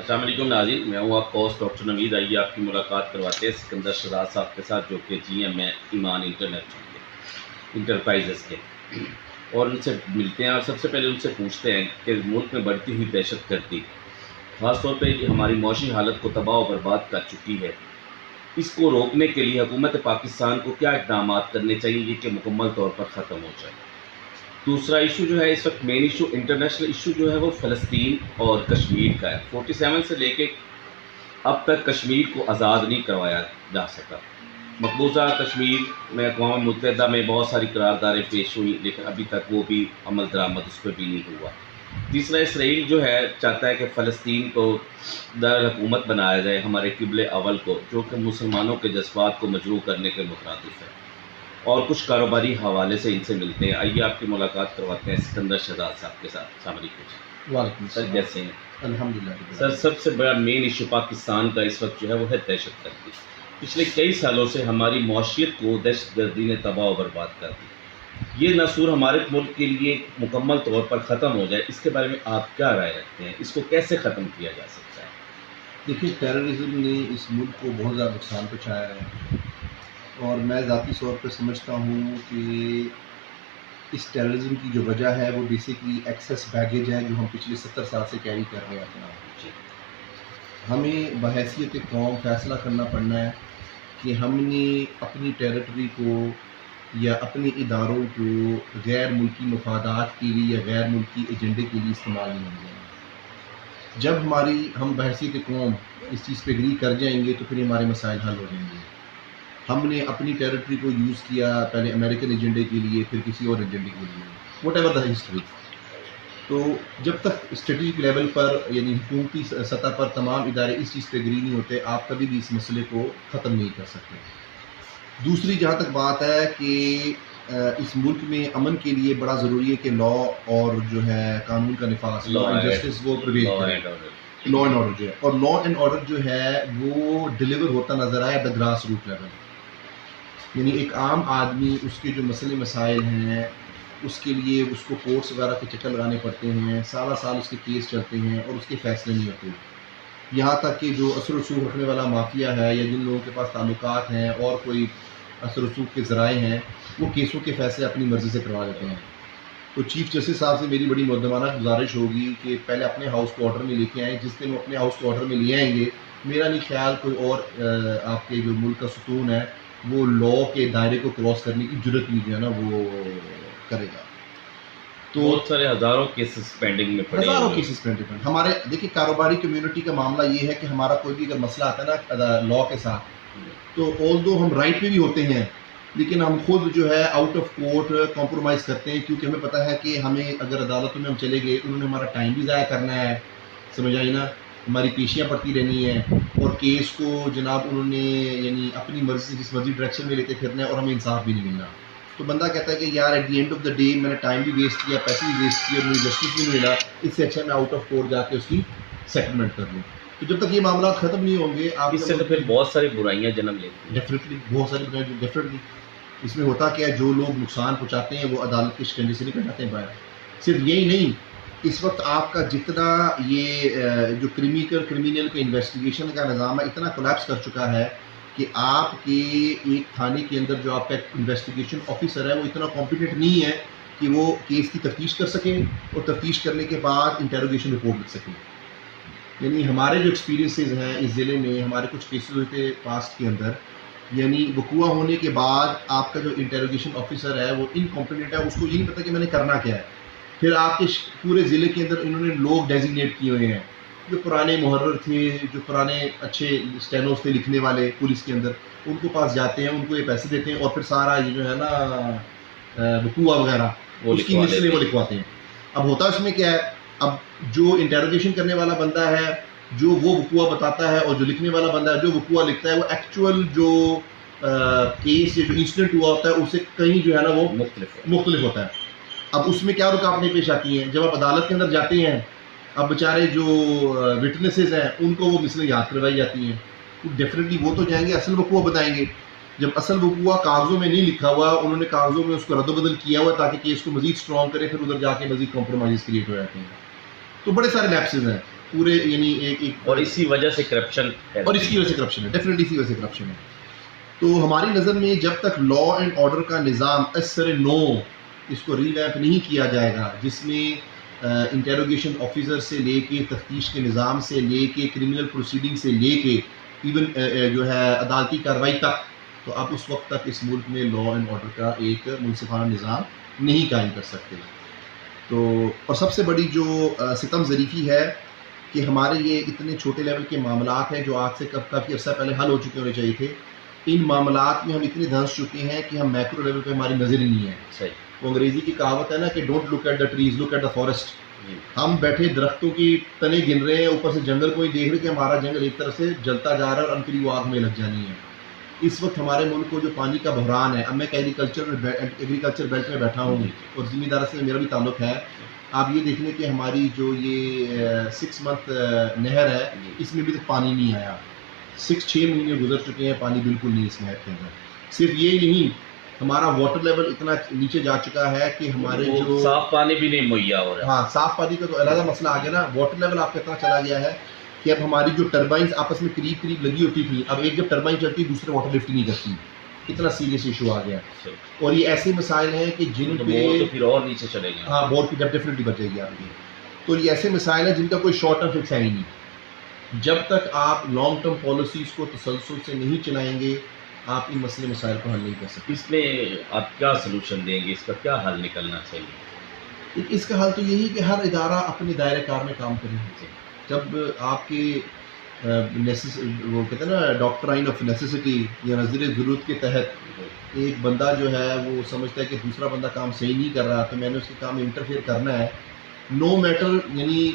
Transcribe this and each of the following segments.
السلام علیکم ناظرین، میں ہوں آپ کا ہوسٹ ڈاکٹر نوید۔ آئیے آپ کی ملاقات کرواتے ہیں سکندر شہزاد صاحب کے ساتھ، جو کہ جی ایم ہے ایمان انٹرپرائزز کے، اور ان سے ملتے ہیں اور سب سے پہلے ان سے پوچھتے ہیں کہ ملک میں بڑھتی ہوئی دہشت گردی خاص طور پہ یہ ہماری معاشی حالت کو تباہ و برباد کر چکی ہے، اس کو روکنے کے لیے حکومت پاکستان کو کیا اقدامات کرنے چاہیے کہ مکمل طور پر ختم ہو جائے۔ دوسرا ایشو جو ہے، اس وقت مین ایشو انٹرنیشنل ایشو جو ہے وہ فلسطین اور کشمیر کا ہے۔ 47 سے لے کے اب تک کشمیر کو آزاد نہیں کروایا جا سکا۔ مقبوضہ کشمیر میں اقوام متحدہ میں بہت ساری قراردادیں پیش ہوئیں، لیکن ابھی تک وہ بھی عمل درآمد اس پہ بھی نہیں ہوا۔ تیسرا، اسرائیل جو ہے چاہتا ہے کہ فلسطین کو دارالحکومت بنایا جائے، ہمارے قبل اول کو، جو کہ مسلمانوں کے جذبات کو مجروح کرنے کے مترادف ہے۔ اور کچھ کاروباری حوالے سے ان سے ملتے ہیں۔ آئیے آپ کی ملاقات کرواتے ہیں سکندر شہزاد صاحب کے ساتھ۔ السلام علیکم وعلیکم سر، السلام۔ کیسے ہیں؟ الحمدللہ سر، سب سے بڑا مین ایشو پاکستان کا اس وقت جو ہے وہ ہے دہشت گردی۔ پچھلے کئی سالوں سے ہماری معاشیت کو دہشت گردی نے تباہ و برباد کر دی۔ یہ نصور ہمارے ملک کے لیے مکمل طور پر ختم ہو جائے، اس کے بارے میں آپ کیا رائے رکھتے ہیں؟ اس کو کیسے ختم کیا جا سکتا ہے؟ دیکھیے، ٹیررزم نے اس ملک کو بہت زیادہ نقصان پہنچایا ہے، اور میں ذاتی طور پہ سمجھتا ہوں کہ اس ٹیررزم کی جو وجہ ہے وہ بیسیکلی ایکسیس بیگیج ہے جو ہم پچھلے 70 سال سے کیری کر رہے ہیں اپنا۔ ہمیں بحیثیت قوم فیصلہ کرنا پڑنا ہے کہ ہم نے اپنی ٹیریٹری کو یا اپنے اداروں کو غیر ملکی مفادات کے لیے یا غیر ملکی ایجنڈے کے لیے استعمال نہیں ہونا ہے۔ جب ہم بحیثیت قوم اس چیز پہ اگری کر جائیں گے تو پھر ہمارے مسائل حل ہو جائیں گے۔ ہم نے اپنی ٹیریٹری کو یوز کیا پہلے امریکن ایجنڈے کے لیے، پھر کسی اور ایجنڈے کے لیے، واٹ ایور دا ہسٹری۔ تو جب تک اسٹریٹجک لیول پر یعنی حکومتی سطح پر تمام ادارے اس چیز پہ اگری نہیں ہوتے، آپ کبھی بھی اس مسئلے کو ختم نہیں کر سکتے۔ دوسری جہاں تک بات ہے کہ اس ملک میں امن کے لیے بڑا ضروری ہے کہ لا اور جو ہے قانون کا نفاذ، لا اینڈ جسٹس، وہ پرویل کرے، لا اینڈ آرڈر جو ہے، اور لا اینڈ آرڈر جو ہے وہ ڈلیور ہوتا نظر آیا دا گراس روٹ لیول۔ یعنی ایک عام آدمی، اس کے جو مسئلے مسائل ہیں، اس کے لیے اس کو کورٹس وغیرہ کے چکر لگانے پڑتے ہیں، سالہ سال اس کے کیس چلتے ہیں اور اس کے فیصلے نہیں ہوتے۔ یہاں تک کہ جو اثر رسوخ رکھنے والا مافیا ہے یا جن لوگوں کے پاس تعلقات ہیں اور کوئی اثر رسوخ کے ذرائع ہیں، وہ کیسوں کے فیصلے اپنی مرضی سے کروا دیتے ہیں۔ تو چیف جسٹس صاحب سے میری بڑی مقدمانہ گزارش ہوگی کہ پہلے اپنے ہاؤس کو آرڈر میں لے کے آئیں۔ جس دن وہ اپنے ہاؤس کو آرڈر میں لے آئیں گے، میرا نہیں خیال کوئی اور آپ کے جو ملک کا ستون ہے وہ لا کے دائرے کو کراس کرنے کی جرت نہیں جو ہے نا وہ کرے گا۔ تو بہت سارے ہزاروں کیسز پینڈنگ میں پڑے، ہزاروں کیسز پینڈنگ۔ ہمارے دیکھیے، کاروباری کمیونٹی کا معاملہ یہ ہے کہ ہمارا کوئی بھی اگر مسئلہ آتا ہے نا لا کے ساتھ، تو آل دو ہم رائٹ پہ بھی ہوتے ہیں، لیکن ہم خود جو ہے آؤٹ آف کورٹ کمپرومائز کرتے ہیں، کیونکہ ہمیں پتہ ہے کہ ہمیں اگر عدالتوں میں ہم چلے گئے، انہوں نے ہمارا ٹائم بھی ضائع کرنا ہے، سمجھ آئی نا، ہماری پیشیاں پڑتی رہنی ہیں، اور کیس کو جناب انہوں نے یعنی اپنی مرضی سے جس مرضی ڈائریکشن میں لیتے پھرنا ہے، اور ہمیں انصاف بھی نہیں ملنا۔ تو بندہ کہتا ہے کہ یار at the end of the day میں نے ٹائم بھی ویسٹ کیا، پیسے بھی ویسٹ کیے، اور مجھے جسٹس بھی نہیں ملا، اس سے اچھا میں آؤٹ آف کورٹ جا کے اس کی سیٹلمنٹ کر لوں۔ تو جب تک یہ معاملات ختم نہیں ہوں گے، آپ اس سے تو پھر بہت ساری برائیاں جنم لیتی ہیں۔ ڈیفینیٹلی بہت ساری بتائیں، ڈیفینیٹلی اس میں ہوتا کیا ہے، جو لوگ نقصان پہنچاتے ہیں وہ عدالت کے شکنجے سے نکل جاتے ہیں باہر۔ صرف یہی نہیں، اس وقت آپ کا جتنا یہ جو کرمینل کا انویسٹیگیشن کا نظام ہے اتنا کولیپس کر چکا ہے کہ آپ کے ایک تھانے کے اندر جو آپ کا انویسٹیگیشن آفیسر ہے وہ اتنا کمپیٹنٹ نہیں ہے کہ وہ کیس کی تفتیش کر سکیں اور تفتیش کرنے کے بعد انٹیروگیشن رپورٹ لکھ سکیں۔ یعنی ہمارے جو ایکسپیرینسز ہیں اس ضلع میں، ہمارے کچھ کیسز ہوئے تھے پاسٹ کے اندر، یعنی وقوع ہونے کے بعد آپ کا جو انٹیروگیشن آفیسر ہے وہ انکمپیٹنٹ ہے، اس کو یہ نہیں پتہ کہ میں نے کرنا کیا ہے۔ پھر آپ کے پورے ضلع کے اندر انہوں نے لوگ ڈیزگنیٹ کیے ہوئے ہیں جو پرانے محرر تھے، جو پرانے اچھے اسٹینوز تھے لکھنے والے پولیس کے اندر، ان کو پاس جاتے ہیں، ان کو یہ پیسے دیتے ہیں، اور پھر سارا یہ جو ہے نا وقوع وغیرہ اس کی مسئلے وہ لکھواتے ہیں۔ اب ہوتا اس میں کیا ہے، اب جو انٹیروگیشن کرنے والا بندہ ہے، جو وہ وقوع بتاتا ہے، اور جو لکھنے والا بندہ ہے جو وقوع لکھتا ہے، وہ ایکچوئل جو کیس یا جو انسیڈنٹ ہوا ہوتا ہے اس سے کہیں جو ہے نا وہ مختلف ہوتا ہے۔ اب اس میں کیا رکاوٹیں پیش آتی ہیں، جب آپ عدالت کے اندر جاتے ہیں، اب بیچارے جو وٹنسز ہیں ان کو وہ مثلیں یاد کروائی جاتی ہیں، تو ڈیفینیٹلی وہ تو جائیں گے اصل وقوع بتائیں گے۔ جب اصل وقوع کاغذوں میں نہیں لکھا ہوا، انہوں نے کاغذوں میں اس کو رد و بدل کیا ہوا تاکہ کیس کو مزید اسٹرانگ کرے، پھر ادھر جا کے مزید کمپرومائز کریٹ ہو جاتے ہیں۔ تو بڑے سارے لیپسز ہیں۔ پورے یعنی ایک اور اسی وجہ سے کرپشن ہے، اور اس کی وجہ سے کرپشن ہے، ڈیفینیٹلی اسی وجہ سے کرپشن ہے. تو ہماری نظر میں جب تک لا اینڈ آرڈر کا نظام از سر نو اس کو ری ویمپ نہیں کیا جائے گا، جس میں انٹیروگیشن آفیسر سے لے کے تفتیش کے نظام سے لے کے کرمنل پروسیڈنگ سے لے کے ایون جو ہے عدالتی کارروائی تک، تو آپ اس وقت تک اس ملک میں لا اینڈ آرڈر کا ایک منصفانہ نظام نہیں قائم کر سکتے. تو اور سب سے بڑی جو ستم ظریفی ہے کہ ہمارے یہ اتنے چھوٹے لیول کے معاملات ہیں جو آج سے کافی عرصہ پہلے حل ہو چکے ہونے چاہیے تھے، ان معاملات میں ہم اتنے دھنس چکے ہیں کہ ہم میکرو لیول پہ ہماری نظر ہی نہیں ہے. صحیح. وہ انگریزی کی کہاوت ہے نا کہ don't look at the trees, look at the forest. ہم بیٹھے درختوں کی تنے گن رہے ہیں، اوپر سے جنگل کو ہی دیکھ رہے کہ ہمارا جنگل ایک طرف سے جلتا جا رہا ہے اور انتری وہ آگ میں لگ جانی ہے. اس وقت ہمارے ملک کو جو پانی کا بحران ہے، اب میں ایگریکلچر بیلٹ میں بیٹھا ہوں اور ذمہ دار سے میرا بھی تعلق ہے. آپ یہ دیکھ لیں کہ ہماری جو یہ 6 منتھ نہر ہے اس میں بھی تک پانی نہیں آیا. 6 مہینے گزر چکے ہیں، پانی بالکل نہیں اس نہر کے اندر. صرف یہی نہیں، ہمارا واٹر لیول اتنا نیچے جا چکا ہے کہ ہمارے جو صاف پانی بھی نہیں مہیا ہو رہا. ہاں، صاف پانی کا تو علیحدہ مسئلہ آ گیا نا. واٹر لیول آپ کا اتنا چلا گیا ہے کہ اب ہماری جو ٹربائنس آپس میں قریب لگی ہوتی تھی، اب ایک جب ٹربائن چلتی دوسرے واٹر لفٹ نہیں کرتی. اتنا سیریس ایشو آ گیا. اور یہ ایسے مسائل ہیں کہ جن پہ تو پھر اور نیچے چلے گئے. ہاں، بہت ڈیفینیٹلی بچے گی آپ کی. تو یہ ایسے مسائل ہیں جن کا کوئی شارٹ ٹرم فکس ہے ہی نہیں. جب تک آپ لانگ ٹرم پالیسیز کو تسلسل سے نہیں چلائیں گے، آپ ان مسئلے مسائل کو حل نہیں کر سکتے. اس میں آپ کیا سلوشن دیں گے؟ اس کا کیا حل نکلنا چاہیے؟ اس کا حل تو یہی کہ ہر ادارہ اپنے دائرۂ کار میں کام کرے. جب آپ کے وہ کہتے ہیں نا ڈاکٹرائن آف نیسیسٹی یا نظر ضرورت کے تحت ایک بندہ جو ہے وہ سمجھتا ہے کہ دوسرا بندہ کام صحیح نہیں کر رہا تو میں نے اس کے کام میں انٹرفیئر کرنا ہے، نو میٹر یعنی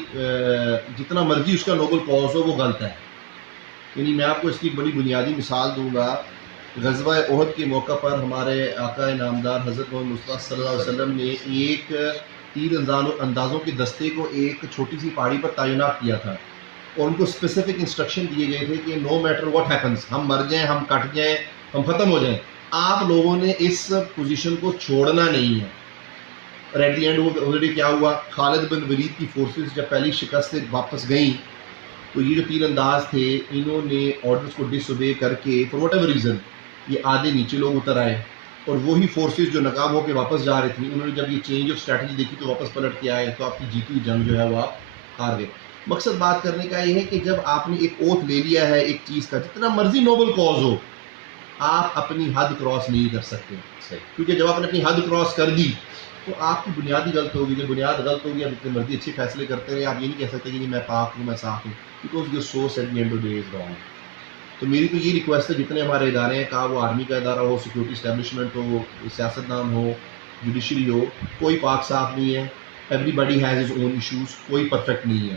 جتنا مرضی اس کا نوبل کاز ہو وہ غلط ہے. یعنی میں آپ کو اس کی ایک بڑی بنیادی مثال دوں گا. غزوہ احد کے موقع پر ہمارے آقا نامدار حضرت محمد مصطفیٰ صلی اللہ علیہ وسلم نے ایک تیر اندازوں کے دستے کو ایک چھوٹی سی پہاڑی پر تعینات کیا تھا اور ان کو اسپیسیفک انسٹرکشن دیے گئے تھے کہ نو میٹر واٹ ہیپنس، ہم مر جائیں، ہم کٹ جائیں، ہم ختم ہو جائیں، آپ لوگوں نے اس پوزیشن کو چھوڑنا نہیں ہے. اور ایٹ دی اینڈ آلریڈی کیا ہوا، خالد بن ولید کی فورسز جب پہلی شکست سے واپس گئیں تو یہ جو تیر انداز تھے انہوں نے آرڈرز کو ڈس اوبے کر کے فار واٹ ایور ریزن یہ آدھے نیچے لوگ اتر آئے اور وہی فورسز جو ناکام ہو کے واپس جا رہی تھیں انہوں نے جب یہ چینج آف اسٹریٹجی دیکھی تو واپس پلٹ کے آئے تو آپ کی جیتی ہوئی جنگ جو ہے وہ آپ ہار گئے. مقصد بات کرنے کا یہ ہے کہ جب آپ نے ایک اوتھ لے لیا ہے ایک چیز کا، جتنا مرضی نوبل کاز ہو، آپ اپنی حد کراس نہیں کر سکتے. کیونکہ جب آپ نے اپنی حد کراس کر دی تو آپ کی بنیادی غلط ہوگی. جب بنیاد غلط ہوگی آپ جتنے مرضی اچھے فیصلے کرتے رہے، آپ یہ نہیں کہہ سکتے کہ میں پاک ہوں، میں صاف ہوں، because your source at the end of the day is wrong. تو میری تو یہ ریکویسٹ ہے جتنے ہمارے ادارے ہیں، کہا وہ آرمی کا ادارہ ہو، سیکورٹی اسٹیبلشمنٹ ہو، سیاستدان ہو، جوڈیشری ہو، کوئی پاک صاف نہیں ہے. Every body has his own issues, کوئی پرفیکٹ نہیں ہے.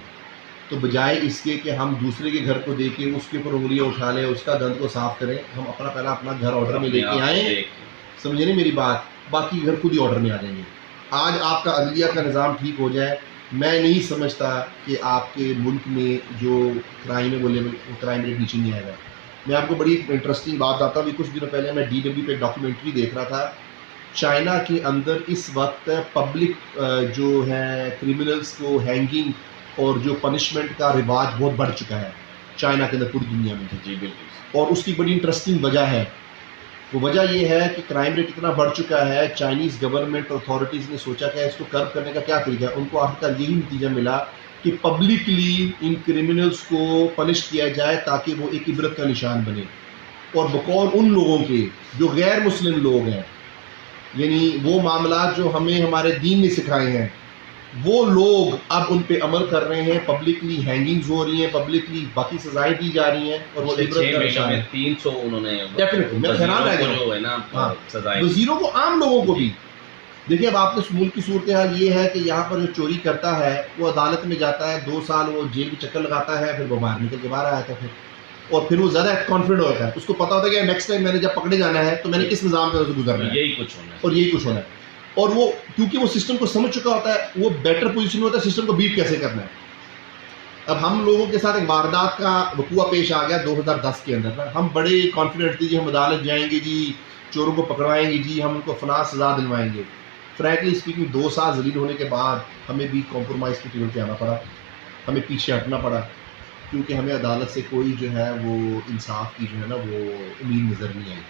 تو بجائے اس کے کہ ہم دوسرے کے گھر کو دیکھ کے اس کے اوپر انگلیاں اٹھا لیں، اس کا گند کو صاف کریں، ہم پہلا اپنا گھر آرڈر میں لے کے آئیں. سمجھے نہیں میری بات؟ باقی گھر خود ہی آرڈر میں آ جائیں گے. آج آپ کا عدلیہ کا نظام ٹھیک ہو جائے، میں نہیں سمجھتا کہ آپ کے ملک میں جو کرائم ہے وہ لیول کرائم ریٹ نیچے نہیں آئے گا. میں آپ کو بڑی انٹرسٹنگ بات بتاتا ہوں. کچھ دنوں پہلے میں DW پہ ایک ڈاکیومنٹری دیکھ رہا تھا. چائنا کے اندر اس وقت پبلک جو ہے کرمنلز کو ہینگنگ اور جو پنشمنٹ کا رواج بہت بڑھ چکا ہے چائنا کے اندر پوری دنیا میں. جی بالکل. اور اس کی بڑی انٹرسٹنگ وجہ ہے. وہ وجہ یہ ہے کہ کرائم ریٹ اتنا بڑھ چکا ہے، چائنیز گورنمنٹ اتھارٹیز نے سوچا کہ اس کو کرب کرنے کا کیا طریقہ ہے. ان کو آخرکار یہی نتیجہ ملا کہ پبلکلی ان کرمنلز کو پنش کیا جائے تاکہ وہ ایک عبرت کا نشان بنے. اور بقول ان لوگوں کے جو غیر مسلم لوگ ہیں، یعنی وہ معاملات جو ہمیں ہمارے دین نے سکھائے ہیں، وہ لوگ اب ان پہ عمل کر رہے ہیں. پبلکلی ہینگنگز ہو رہی ہیں، پبلکلی باقی سزائیں دی جا رہی ہیں اور وہ عبرت کا نشان ہے. 300 انہوں نے ڈیفینیٹلی میں حیران رہ گیا جو ہے نا سزائیں، وزیروں کو، عام لوگوں کو بھی. دیکھیے اب آپ کے ملک کی صورتحال یہ ہے کہ یہاں پر جو چوری کرتا ہے وہ عدالت میں جاتا ہے، 2 سال وہ جیل کے چکر لگاتا ہے، پھر وہ باہر نکل کے باہر آیا تھا اور پھر وہ زیادہ کانفیڈنٹ ہوتا ہے. اس کو پتا ہوتا ہے کہ نیکسٹ ٹائم میں نے جب پکڑے جانا ہے تو میں نے کس نظام سے گزرنا ہے، یہی کچھ ہونا ہے اور یہی کچھ ہونا ہے. اور وہ کیونکہ وہ سسٹم کو سمجھ چکا ہوتا ہے، وہ بیٹر پوزیشن میں ہوتا ہے سسٹم کو بیٹ کیسے کرنا ہے. اب ہم لوگوں کے ساتھ ایک واردات کا وقوع پیش آ گیا 2010 کے اندر. ہم بڑے کانفیڈنٹ تھے جی ہم عدالت جائیں گے، جی چوروں کو پکڑوائیں گے، جی ہم ان کو فلاں سزا دلوائیں گے. فرینکلی اسپیکنگ 2 سال ذلیل ہونے کے بعد ہمیں بھی کمپرومائز کی ٹیبل پہ آنا پڑا. ہمیں پیچھے ہٹنا پڑا، کیونکہ ہمیں عدالت سے کوئی جو ہے وہ انصاف کی جو ہے نا وہ امید نظر نہیں آئی۔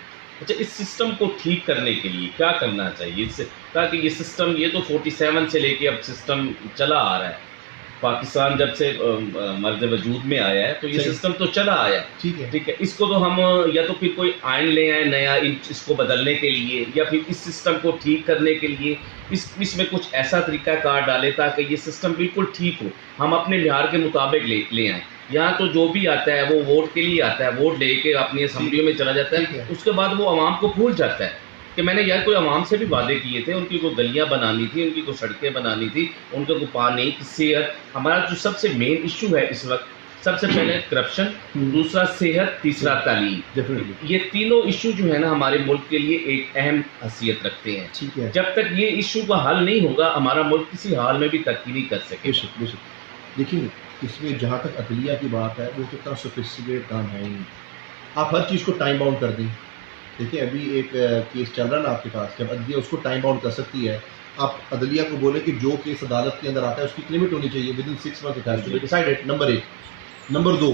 اچھا، اس سسٹم کو ٹھیک کرنے کے لیے کیا کرنا چاہیے اس سے، تاکہ یہ سسٹم، یہ تو 47 سے لے کے اب سسٹم چلا آ رہا ہے، پاکستان جب سے مرد وجود میں آیا ہے تو یہ صحیح، سسٹم تو چلا آیا ہے، ٹھیک ہے، ٹھیک ہے، اس کو تو ہم یا تو پھر کوئی آئین لے آئیں نیا اس کو بدلنے کے لیے، یا پھر اس سسٹم کو ٹھیک کرنے کے لیے اس میں کچھ ایسا طریقہ کار ڈالے تاکہ یہ سسٹم بالکل ٹھیک ہو، ہم اپنے معیار کے مطابق لے آئیں۔ یہاں تو جو بھی آتا ہے وہ ووٹ کے لیے آتا ہے، ووٹ لے کے اپنی اسمبلیوں میں چلا جاتا ٹھیک ہے، ہے، اس کے بعد وہ عوام کو بھول جاتا ہے کہ میں نے یار کوئی عوام سے بھی وعدے کیے تھے، ان کی کوئی گلیاں بنانی تھی، ان کی کوئی سڑکیں بنانی تھی، ان کا کوئی پانی، صحت۔ ہمارا جو سب سے مین ایشو ہے اس وقت، سب سے پہلے کرپشن، دوسرا صحت، تیسرا تعلیم، ڈیفینیٹلی، یہ تینوں ایشو جو ہے نا ہمارے ملک کے لیے ایک اہم حیثیت رکھتے ہیں۔ ٹھیک ہے، جب تک یہ ایشو کا حل نہیں ہوگا ہمارا ملک کسی حال میں بھی ترقی نہیں کر سکے بے گا۔ شک بے شک۔ دیکھیے اس میں جہاں تک عدلیہ کی بات ہے وہ تو اتنا سوفسٹیکیٹ کام ہے ہی نہیں، آپ ہر چیز کو ٹائم باؤنڈ کر دیں۔ دیکھیں ابھی ایک کیس چل رہا ہے نا آپ کے پاس، جب عدلیہ اس کو ٹائم باؤنڈ کر سکتی ہے، آپ عدلیہ کو بولیں کہ جو کیس عدالت کے اندر آتا ہے اس کی لمٹ ہونی چاہیے، within 6 months it has to be decided, number 1۔ Number 2،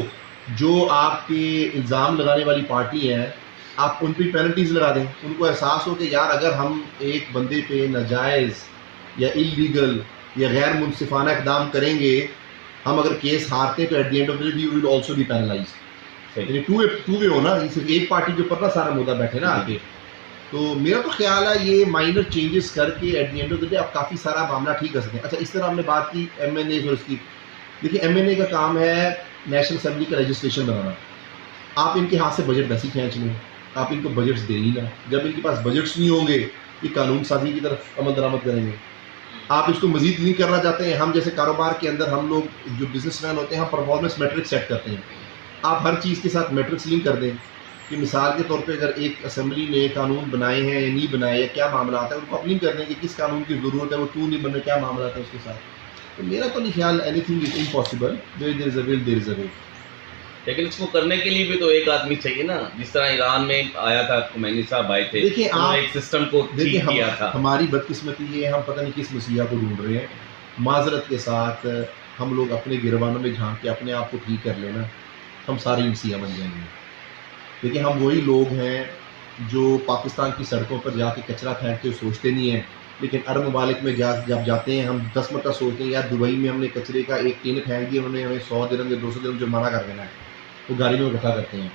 جو آپ کے الزام لگانے والی پارٹی ہیں آپ ان پہ پینلٹیز لگا دیں، ان کو احساس ہو کہ یار اگر ہم ایک بندے پہ ناجائز یا اللیگل یا غیر منصفانہ اقدام کریں گے، ہم اگر کیس ہارتے ہیں تو at the end of the day we will also be penalized. صحیح۔ یعنی ٹو وے ہونا، صرف ایک پارٹی کے اوپر نہ سارا مدعا بیٹھے نا آگے۔ تو میرا تو خیال ہے یہ مائنر چینجز کر کے at the end of the day آپ کافی سارا معاملہ ٹھیک کر سکتے ہیں۔ اچھا، اس طرح ہم نے بات کی ایم این اے اور اس کی، دیکھیے ایم این اے کا کام ہے نیشنل اسمبلی کا لیجسلیشن بنانا، آپ ان کے ہاتھ سے بجٹ ویسے کھینچ لیں، آپ ان کو بجٹس دے ہی نہ، جب ان کے پاس بجٹس نہیں ہوں گے یہ قانون سازی کی طرف عمل درآمد کریں گے۔ آپ اس کو مزید نہیں کرنا چاہتے ہیں، ہم جیسے کاروبار کے اندر ہم لوگ جو بزنس مین ہوتے ہیں ہم پرفارمنس میٹرک سیٹ کرتے ہیں، آپ ہر چیز کے ساتھ میٹرکس لنک کر دیں کہ مثال کے طور پہ اگر ایک اسمبلی نے قانون بنائے ہیں یا نہیں بنائے یا کیا معاملات ہیں ان کو آپ لنک کر دیں کہ کس قانون کی ضرورت ہے، وہ کیوں نہیں بننے، کیا معاملات ہیں اس کے ساتھ۔ تو میرا تو نہیں خیال اینی تھنگ از امپاسبل، دیر از اے ول دیر از اے وے۔ لیکن اس کو کرنے کے لیے بھی تو ایک آدمی چاہیے نا، جس طرح ایران میں آیا تھا خمینی صاحب آئے تھے، دیکھیں انہوں نے آپ، ایک سسٹم کو دیکھیں ٹھیک کیا تھا۔ ہماری بدقسمتی یہ ہے ہم پتہ نہیں کس مسیحا کو ڈھونڈ رہے ہیں، معذرت کے ساتھ ہم لوگ اپنے گروانوں میں جھانک کے اپنے آپ کو ٹھیک کر لینا، ہم سارے مسیحا بن جائیں گے۔ دیکھیں ہم وہی لوگ ہیں جو پاکستان کی سڑکوں پر جا کے کچرا پھینکتے ہوئے سوچتے نہیں ہیں، لیکن عرب ممالک میں جب جاتے ہیں ہم 10 مرتبہ سوچتے ہیں یار دبئی میں ہم نے کچرے کا ایک ٹین پھینک دیا، انہوں نے ہمیں 100 درہم یا 200 درہم جرمانہ کر دینا ہے، وہ گاڑی میں اکٹھا کرتے ہیں۔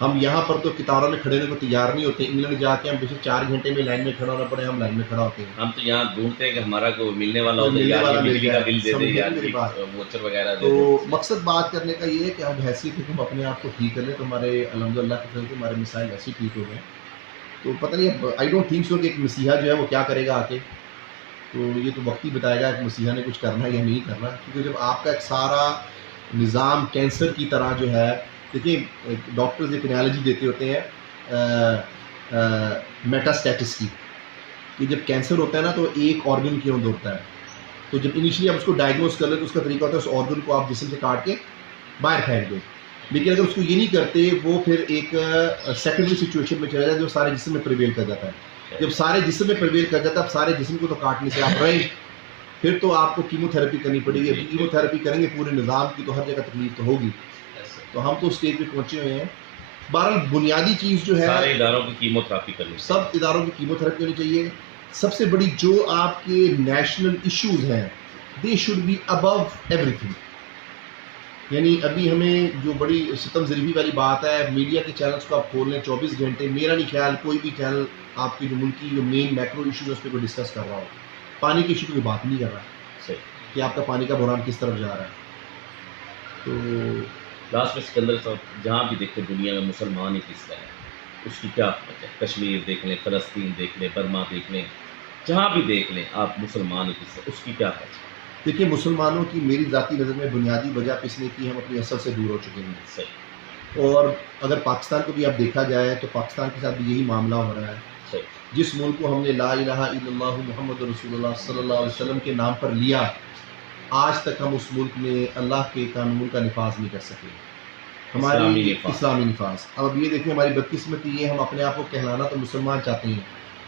ہم یہاں پر تو قطاروں میں کھڑے ہونے کو تیار نہیں ہوتے، انگلینڈ جا کے ہم پچھلے 4 گھنٹے میں لائن میں کھڑا ہونا پڑے، ہم لائن میں کھڑا ہوتے ہیں۔ ہم تو یہاں ڈھونڈتے ہیں کہ ہمارا کوئی ملنے والا ہوتا ہے، ملنے یار والا یہ مل بجلی کا جائے، بل دے دے، سمجھے یار میری بات۔ ووچر وغیرہ دے تو دے۔ مقصد بات کرنے کا یہ ہے کہ ہم حیثیت ہے کہ ہم اپنے آپ کو ٹھیک کر لیں تو ہمارے الحمدللہ کے فضل سے ہمارے مسائل ایسے ٹھیک ہو گئے۔ تو پتہ نہیں، آئی ڈونٹ تھنک سو کہ ایک مسیحا جو ہے وہ کیا کرے گا آ کے، تو یہ تو وقت ہی بتائے گا کہ مسیحا نے کچھ کرنا ہے یا نہیں کرنا، کیونکہ جب آپ کا ایک سارا نظام کینسر کی طرح جو ہے، دیکھیں ڈاکٹرز ایک انالوجی دیتے ہوتے ہیں میٹاسٹیٹس کی، کہ جب کینسر ہوتا ہے نا تو ایک آرگن کے اندر ہوتا ہے، تو جب انیشلی آپ اس کو ڈائگنوز کر لیں تو اس کا طریقہ ہوتا ہے اس آرگن کو آپ جسم سے کاٹ کے باہر پھینک دیں، لیکن اگر اس کو یہ نہیں کرتے وہ پھر ایک سیکنڈری سچویشن میں چلا جاتا ہے جو سارے جسم میں پریویل کر جاتا ہے۔ جب سارے جسم میں پریویل کر جاتا ہے اب سارے جسم کو تو کاٹنے سے آپ رہیں، پھر تو آپ کو کیمو تھراپی کرنی پڑے گی، کیمو تھراپی کریں گے پورے نظام کی تو ہر جگہ تکلیف تو ہوگی، تو ہم تو اسٹیج پہ پہنچے ہوئے ہیں۔ بہرحال بنیادی چیز جو ہے سارے اداروں کی کیمو تھراپی کرنی، سب اداروں کی کیمو تھراپی ہونی چاہیے۔ سب سے بڑی جو آپ کے نیشنل ایشوز ہیں they should be above everything. یعنی ابھی ہمیں جو بڑی ستم ظریفی والی بات ہے، میڈیا کے چینلز کو آپ کھول لیں 24 گھنٹے، میرا نہیں خیال کوئی بھی چینل آپ کی جو ملک کی جو مین میکرو ایشوز ہے اس پہ کوئی ڈسکس کر رہا ہو۔ پانی کے ایشو پہ کوئی بات نہیں کر رہا کہ آپ کا پانی کا بحران کس طرف جا رہا ہے۔ تو لاسٹ میں سکندر صاحب، جہاں بھی دیکھیں دنیا میں مسلمان ہی کس کا ہے، اس کی کیا حکمت ہے؟ کشمیر دیکھ لیں، فلسطین دیکھ لیں، برما دیکھ لیں، جہاں بھی دیکھ لیں آپ مسلمان ہی کس کا، اس کی کیا حکمت ہے؟ دیکھیے مسلمانوں کی میری ذاتی نظر میں بنیادی وجہ اس نے کی ہم اپنی اصل سے دور ہو چکے ہیں۔ صحیح، اور اگر پاکستان کو بھی آپ دیکھا جائے تو پاکستان کے ساتھ بھی یہی معاملہ ہو رہا ہے۔ صحیح، جس ملک کو ہم نے لا الہ الا اللہ محمد رسول اللہ صلی اللہ علیہ وسلم کے نام پر لیا، آج تک ہم اس ملک میں اللہ کے قانون کا نفاذ نہیں کر سکے، ہماری اسلامی نفاذ۔ اب یہ دیکھیں ہماری بدقسمتی یہ، ہم اپنے آپ کو کہلانا تو مسلمان چاہتے ہیں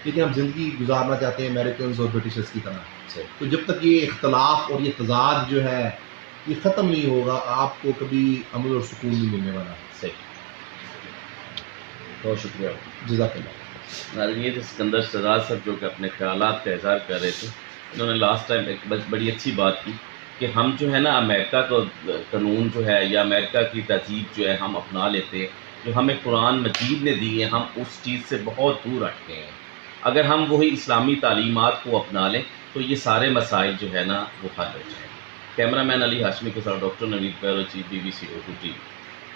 لیکن ہم زندگی گزارنا چاہتے ہیں امریکنز اور برٹشرز کی طرح۔ تو جب تک یہ اختلاف اور یہ تضاد جو ہے یہ ختم نہیں ہوگا، آپ کو کبھی امن اور سکون نہیں ملنے والا. صحیح، بہت شکریہ. جزاک اللہ. ناظرین، یہ تھے سکندر سرار صاحب جو کہ اپنے خیالات کا اظہار کر رہے تھے. انہوں نے لاسٹ ٹائم ایک بڑی اچھی بات کی کہ ہم جو ہے نا امریکہ کا قانون جو ہے یا امریکہ کی تہذیب جو ہے ہم اپنا لیتے ہیں، جو ہمیں قرآن مجید نے دی ہے، ہم اس چیز سے بہت دور ہٹتے ہیں. اگر ہم وہی اسلامی تعلیمات کو اپنا لیں تو یہ سارے مسائل جو ہے نا وہ حل ہو جائیں. کیمرہ مین علی ہاشمی کے ساتھ ڈاکٹر نوید پیروچی، BBC اردو TV.